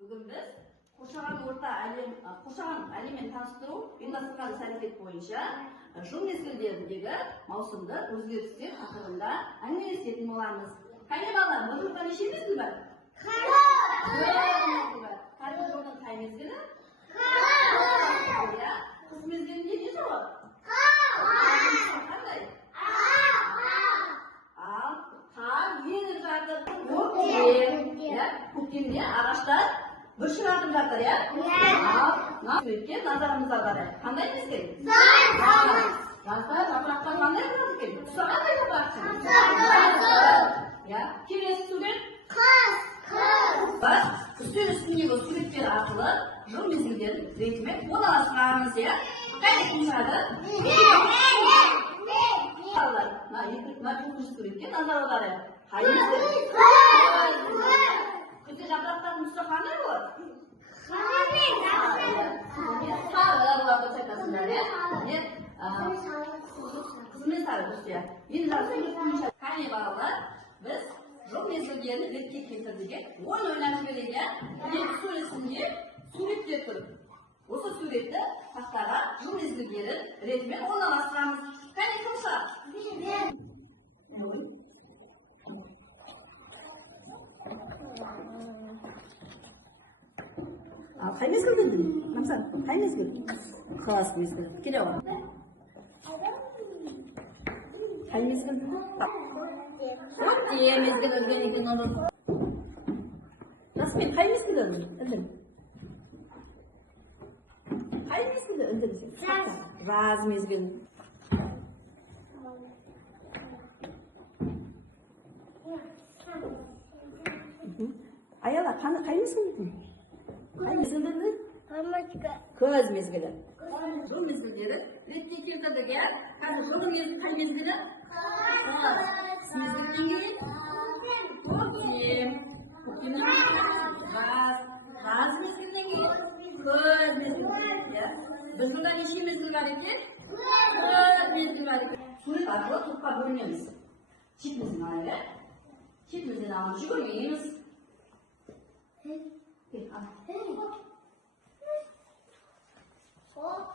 Бүгін біз қоршаған әлеммен таныстыру ұйымдастырылған іс-әрекет бойынша жыл мезгілдеріндегі маусымдық өзгерістер тақырыбында әңгімелесетін боламыз. Қане балалар, бұл жылда неше мезгіл бар? Қазір жылдың қай мезгілі? Қыс мезгілінде не жауап? Қандай? Ал қар еріп жатыр. Көктемде ағаштар бүршігатып жатыр, иә? Ал суретке назарымыз аударайық. Қандай мезгіл? Жазда жапырақтар қандай болады екен? Түсі қандай жапырақтың? Келесі сурет? Үстел үстіндегі суреттер арқылы жыл мезгілдерін ретімен орналастырамыз, иә? Қайда кім шығады? Екінші суретке назар аударайық. Қай мезгіл? Күзде жапырақтардың түсі қандай болады? Сары болады шайқасында, иә? Қызмен сары дұрыс, иә? Енді қане балалар, біз жыл мезгілдерін ретке келтірдіге ойын ойланып келейік, иә? Екі суресінде суреттер тұр. Осы суретті тақтаға жыл мезгілдерін ретімен орналастырамыз. Қане кім шығады? Ал қай мезгіл дедің? Намсан, қай мезгіл? Қыс мезгіл. Келе оған. Қай мезгіл? Көктем мезгіл өлген екен оны. Жасмен, қай мезгіл өлдің? Ілдім. Қай мезгілді ілдім сен? Жаз мезгіл. Аяла, қай мезгіл ілдің? Қай мезгіл ілдің? Көз мезгілі. Жыл мезгілдері ретке келтірдік, иә? Қазір жылдың қай мезгілі? Қыс мезгілден кейін көктем. Көктемнен кейін жаз. Жаз мезгілден кейін көз мезгілі. Бір жылда неше мезгіл бар екен? Көз мезгіл бар екен. Сурет арқылы топқа бөлінеміз. Шетімізден алайық, иә? Шетімізден алып жүгірмейміз.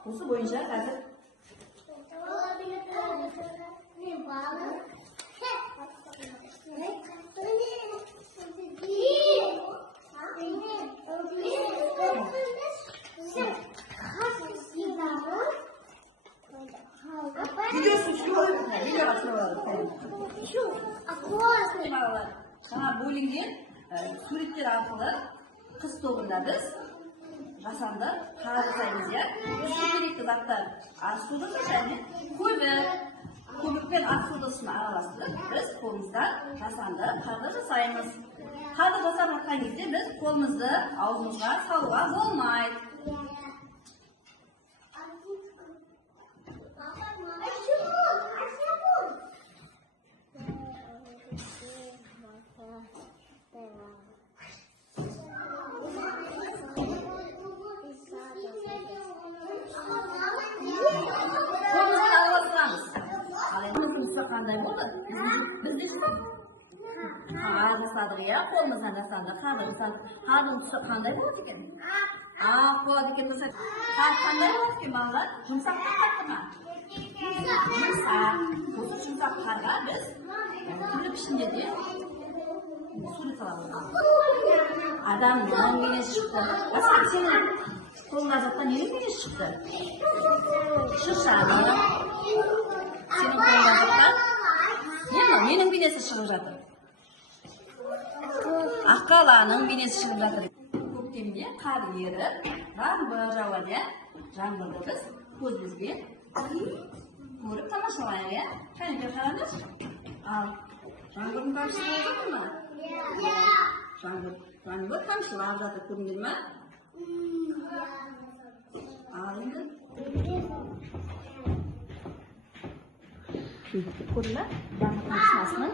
Осы бойынша қазір жаңа бөлінген суреттер арқылы қыс тобында біз жасанды қар жасаймыз, иә? Бізге керекті заттар ас суды және көмір пен ас сусын араластырып, біз қолымызда жасанды қарды жасаймыз. Қарды жасап жатқан кезде біз қолымызды аузымызға салуға болмайды. Қандай болды? Біз де жасадық. Қар жасадық, иә? Қолымыздан жасадық, қар жасадық. Қардың түсі қандай болады екен? Ақ болады екен. Қар қандай болады екен, балалар? Жұмсақ па қатты ма? Жұмсақ. Осы жұмсақ қарға біз түрлі пішінде де сурет саламыз. Адамның бейнесі шықты. Басқа сенің қолыңда жатқан ненің бейнесі шықты? Шыршаның. Сенің қолыңда жатқан менің бейнесі шығып жатыр. Аққаланың бейнесі шығып жатыр. Көктемде қар еріп, жаңбыр жауады, иә? Жаңбырды біз көзімізбен көріп тамашалайық, иә? Қане бер қараңыз. Ал жаңбырдың тамшысы болып жатыр ма? Жаңбыр тамшылап жатыр, көрдіңдер ме? Ал енді көрдің бе? Жаңбыр машинасының.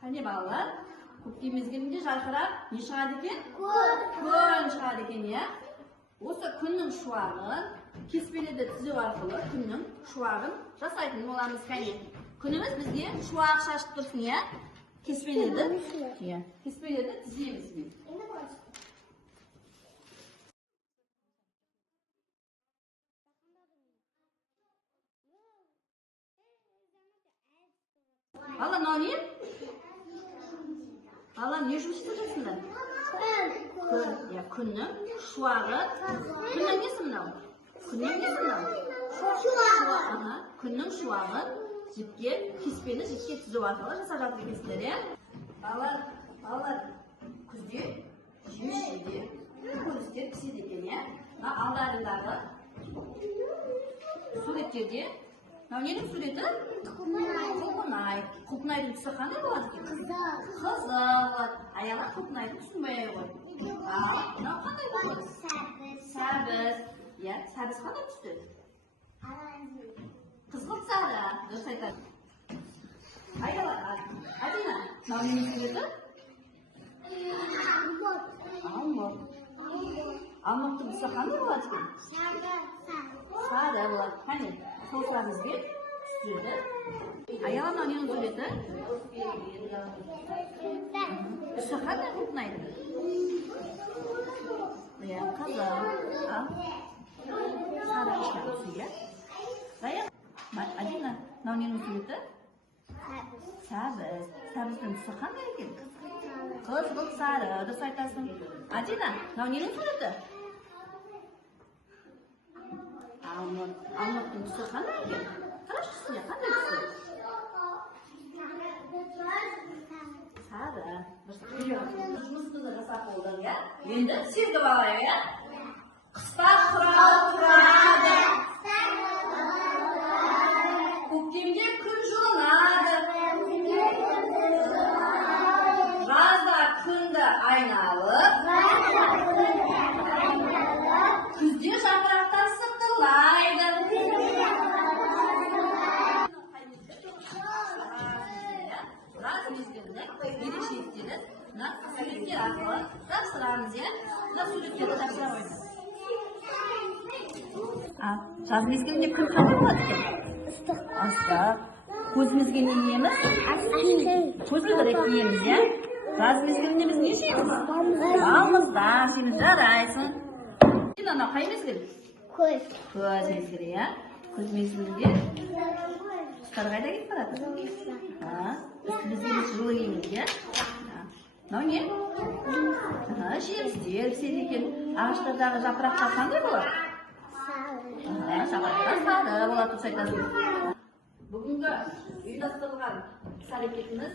Қане балалар, Көктем мезгілінде жарқырап не шығады екен? Күн шығады екен, иә? Осы күннің шуағын кеспелерді түзеу арқылы күннің шуағын жасайтын боламыз. Кәне, күніміз бізге шуақ шашып тұрсын, иә? Кеспелерді түзейміз. Алла, не жұмыс істеп жатсыңдар? Күннің шуағы. Күннің несі мынау? Күннің шуағын кеспені жіпке түзеу арқылы жасап жатыр екенсіздер, иә? Балалар, күзде жеміс жейді, көкөністер піседі екен, иә? Алдарындағы суреттерде, мынау ненің суреті? Құлпынай. Құлпынайдың түсі қандай болады екен? Қызыл болады. Аяғы құлпынайдың түсінбей ғой. Мынау қандай болады? Сәбіз. Иә, сәбіз қандай түсті? Қызғылт сары. Дұрыс айтады. Адина, мынау ненің суреті? Алмұрт. Алмұрттың түсі қандай болады екен? Сары болады. Қане? Соусlarımızбен түседі. Аяла мынау ненің суреті? Түсі қандай құлпынайды? Иә, қызыл. Сары кішкене түсі, иә? Адина, мынау ненің суреті? Сәбіз. Сәбіздің түсі қандай екен? Қызғылт сары. Дұрыс айтасың. Адина, мынау ненің суреті? Алмұрттың түсі қандай екен? Қарашы үстіне, қандай түсі? Сары. Жұмысты да жасап болдық, иә? Енді сергіп алайық, иә? Қыста құрал тұрады. Көктемде күн жылынады. Жазда күнді айналып. Күзде жапырақтар сытырлайды. Жаз мезгілінің ерекшеліктері суреттер арқылы тапсырамыз, иә? Суреттерді тапсыра қойды. Жаз мезгілінде күн қандай болады екен? Ыстық. Көзімізге не жейміз? Көзілдірік жейміз, иә? Жаз мезгілінде біз не жейміз? Балмұздақ жейміз, жарайсың. Мынау қай мезгіл? Көз мезгілі, иә? Көз мезгілінде құстар қайда кетіп барады? Үстімізге жылы киіміз, иә? Мынау не? Жемістер піседі екен. Ағаштардағы жапырақтар қандай болады? Жапырақтар сары болады, дұрыс айтасың. Бүгінгі ұйымдастырылған іс-әрекетіміз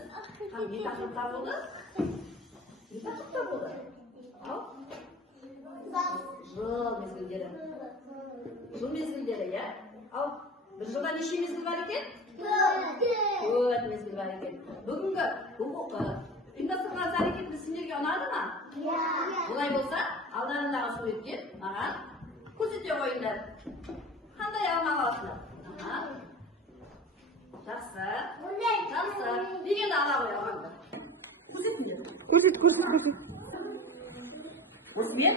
не тақырыпта болды? Не тақырыпта болды? Жыл мезгілдері. Жыл мезгілдері, иә? Ал бір жылда неше мезгіл бар екен? Төрт мезгіл бар екен. Бүгінгі ұйымдастырылған іс-әрекетіміз сендерге ұнады ма? Олай болса, алдарындағы суретке маған көрсете қойыңдар. Қандай алма аласыңдар? Жақсы. Дегенді ала қой алғанда. Көрсетіңдер. Көрсет. Осымен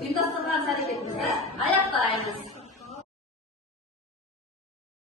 ұйымдастырылған іс-әрекетімізді аяқтаймыз.